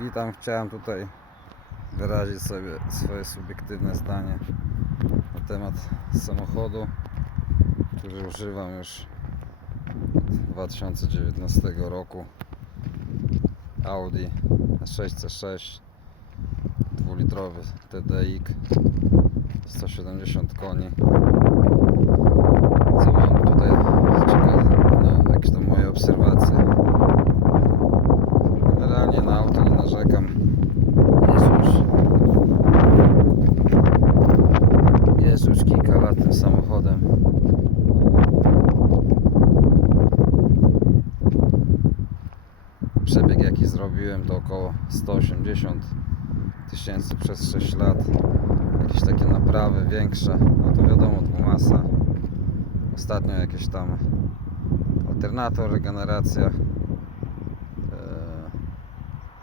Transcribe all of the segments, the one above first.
Witam, chciałem tutaj wyrazić sobie swoje subiektywne zdanie na temat samochodu, który używam już od 2019 roku. Audi A6C6 dwulitrowy TDI 170 koni. Co mam tutaj ciekawe, no, jakieś tam moje obserwacje. Generalnie na auto nie narzekam. Jest już, jest już kilka lat samochodem. Przebieg jaki zrobiłem to około 180 tysięcy przez 6 lat. Jakieś takie naprawy większe, no to wiadomo dwumasa. Ostatnio jakieś tam alternator, regeneracja.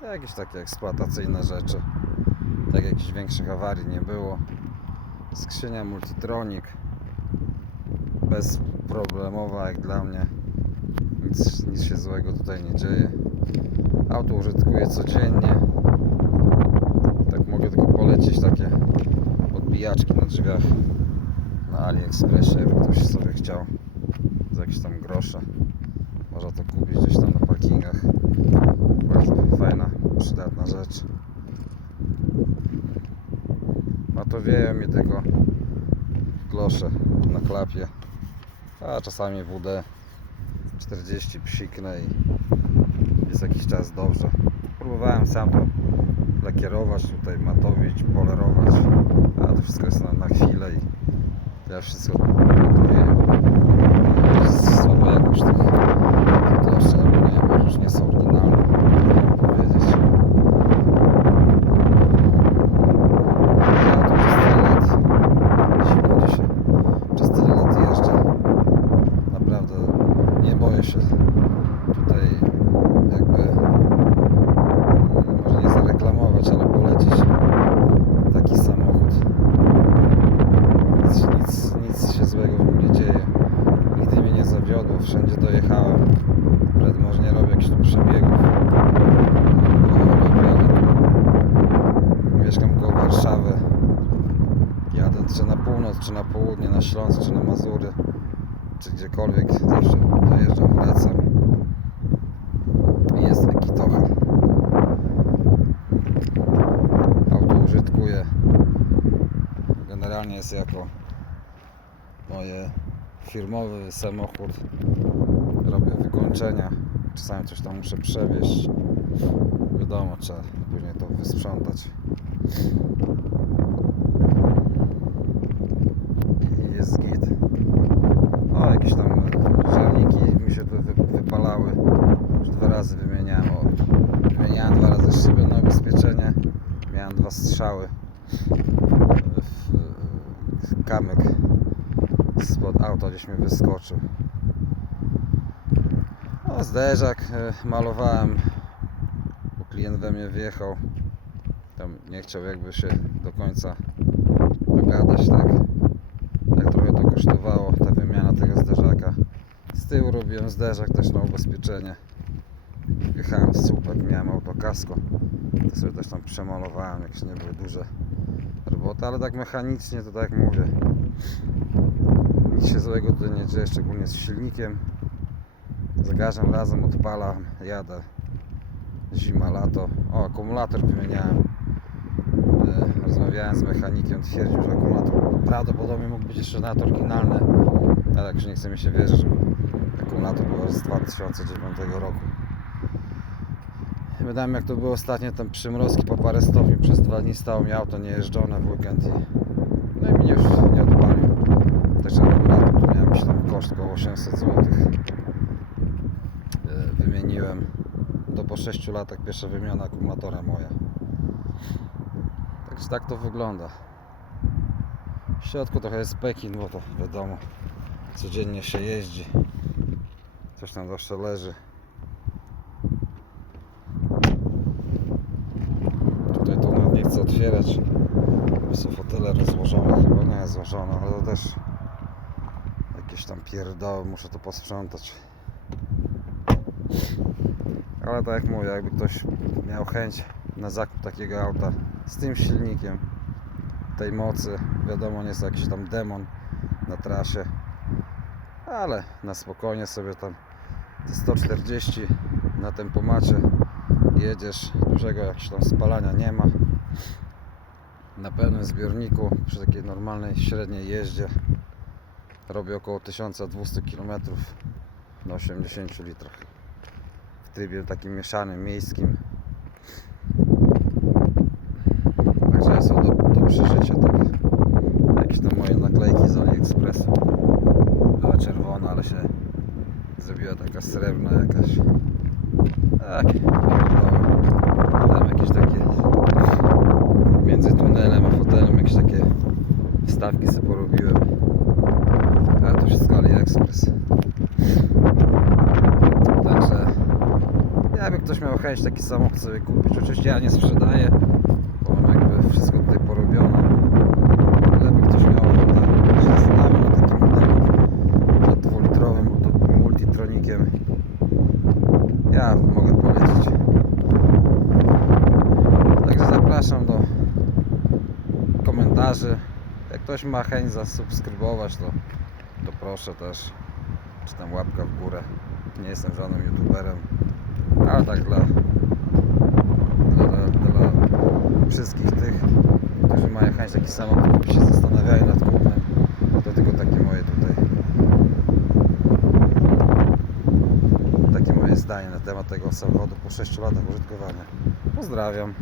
Eee, jakieś takie eksploatacyjne rzeczy. Tak jakichś większych awarii nie było. Skrzynia Multitronic bezproblemowa jak dla mnie. Nic, nic się złego tutaj nie dzieje. Auto użytkuję codziennie. Tak mogę tylko polecić takie odbijaczki na drzwiach na AliExpressie, jakby ktoś sobie chciał za jakieś tam grosze. Można to kupić gdzieś tam na parkingach. Bardzo fajna, przydatna rzecz. A to wieją mi tylko klosze na klapie. A czasami WD 40 psiknę i jest jakiś czas dobrze. Próbowałem sam to lakierować, tutaj matowić, polerować, a to wszystko jest na, na chwilę i to ja wszystko matowiłem. Słaba jakość tych kloszy, albo nie wiem, może już nie są oryginalne, trudno powiedzieć. Ja to przez tyle lat, zimno dzisiaj, przez tyle lat jeżdżę. Naprawdę nie boję się tutaj jakby może nie zareklamować, ale polecić taki samochód. Nic, nic, nic się złego w nim nie dzieje. Nigdy mnie nie zawiodło, wszędzie dojechałem. Nawet może nie robię jakichś tu przebiegów. Mało robię, ale tu mieszkam koło Warszawy. Jadę czy na północ, czy na południe, na Śląsk, czy na Mazury, czy gdziekolwiek. Zawsze dojeżdżam, wracam. I jest ekitocha. Auto użytkuję. Generalnie jest jako moje firmowy samochód. Robię wykończenia. Czasami coś tam muszę przewieźć. Wiadomo, trzeba później to wysprzątać. I jest git. O, jakieś tam żarniki mi się tu wy, wypalały. Już dwa razy wymieniałem. O, wymieniałem dwa razy szybę na ubezpieczenie. Miałem dwa strzały. Kamyk spod auta gdzieś mi wyskoczył. O, zderzak e, malowałem, bo klient we mnie wjechał. Tam nie chciał jakby się do końca dogadać, tak. Tak trochę to kosztowało, ta wymiana tego zderzaka. Z tyłu robiłem zderzak też na ubezpieczenie. Wjechałem z słupek, miałem autokasko. To sobie też tam przemalowałem, jak się nie były duże roboty, ale tak mechanicznie to tak mówię. Nic się złego tutaj nie dzieje, szczególnie z silnikiem. Zagarzam razem, odpalam, jadę. Zima, lato. O, akumulator wymieniałem. E, Rozmawiałem z mechanikiem, twierdził, że akumulator prawdopodobnie mógł być jeszcze nawet oryginalny, ale już nie chce mi się wierzyć, że akumulator był z 2009 roku. Wydałem jak to było ostatnio, ten przymrozki po parę stopni przez dwa dni stało mi auto niejeżdżone w weekend i no i mi już nie odpalił. Także akumulator tu miałem tam koszt około 800 zł. Wymieniłem. To po 6 latach pierwsza wymiana akumulatora moja. Także tak to wygląda. W środku trochę jest Pekin, bo to wiadomo, codziennie się jeździ. Coś tam zawsze leży. Tutaj otwierać. Są fotele rozłożone, chyba nie jest złożone, ale to też jakieś tam pierdoły, muszę to posprzątać. Ale tak jak mówię, jakby ktoś miał chęć na zakup takiego auta z tym silnikiem, tej mocy. Wiadomo, nie jest jakiś tam demon na trasie, ale na spokojnie sobie tam te 140 na tempomacie jedziesz, dużego jakiegoś tam spalania nie ma. Na pełnym zbiorniku przy takiej normalnej średniej jeździe robię około 1200 km na 80 litrach. W trybie takim mieszanym, miejskim. Także jest to do, do przeżycia tak. Jakieś tam moje naklejki z AliExpressu. Była czerwona, ale się zrobiła taka srebrna jakaś. Tak, tam jakieś takie między tunelem a fotelem jakieś takie wstawki sobie porobiłem ale to wszystko AliExpress Także jakby ktoś miał chęć taki samochód sobie kupić, oczywiście ja nie sprzedaję, bo mam jakby wszystko tutaj porobione. Ale jakby ktoś miał ochotę się zastanawiał nad takim modelem, dwulitrowym multi- multitronikiem, ja mogę polecić. Także zapraszam do komentarzy. Jak ktoś ma chęć zasubskrybować, to, to proszę też, czy tam łapka w górę. Nie jestem żadnym youtuberem, ale tak dla, dla, dla, wszystkich tych, którzy mają chęć taki samochód się zastanawiają nad kupnem, to tylko takie moje tutaj takie moje zdanie na temat tego samochodu po 6 latach użytkowania. Pozdrawiam.